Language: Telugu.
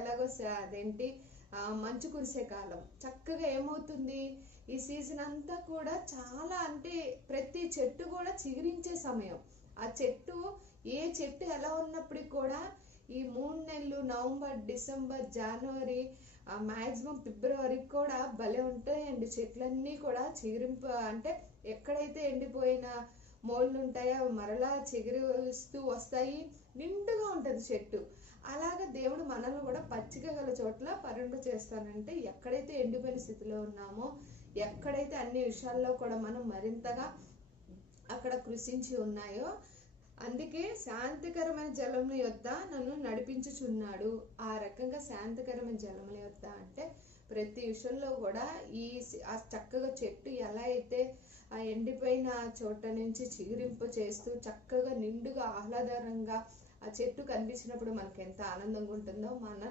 ఎలాగో అదేంటి మంచు కురిసే కాలం. చక్కగా ఏమవుతుంది, ఈ సీజన్ అంతా కూడా చాలా అంటే ప్రతి చెట్టు కూడా చిగురించే సమయం. ఆ చెట్టు ఏ చెట్టు ఎలా ఉన్నప్పటికి కూడా ఈ 3 నెలలు నవంబర్, డిసెంబర్, జనవరి, మ్యాక్సిమం ఫిబ్రవరికి కూడా భలే ఉంటాయండి. చెట్లన్నీ కూడా చిగురింపు అంటే ఎక్కడైతే ఎండిపోయిన మోళ్ళు ఉంటాయో అవి మరలా చిగురిస్తూ వస్తాయి. నిండుగా ఉంటుంది చెట్టు. అలాగా దేవుడు మనల్ని కూడా పచ్చిక గల చోట్ల పరుండు చేస్తానంటే, ఎక్కడైతే ఎండిపోయిన స్థితిలో ఉన్నామో, ఎక్కడైతే అన్ని విషయాల్లో కూడా మనం మరింతగా అక్కడ కృషించి ఉన్నాయో, అందుకే శాంతికరమైన జలముల యొద్ద నన్ను నడిపించుచున్నాడు. ఆ రకంగా శాంతికరమైన జలముల యొద్ద అంటే ప్రతి విషయంలో కూడా ఆ చక్కగా చెట్టు ఎలా అయితే ఆ ఎండిపోయిన చోట నుంచి చిగురింపు చేస్తూ చక్కగా నిండుగా ఆహ్లాదకరంగా ఆ చెట్టు కనిపించినప్పుడు మనకి ఎంత ఆనందంగా ఉంటుందో, మనలో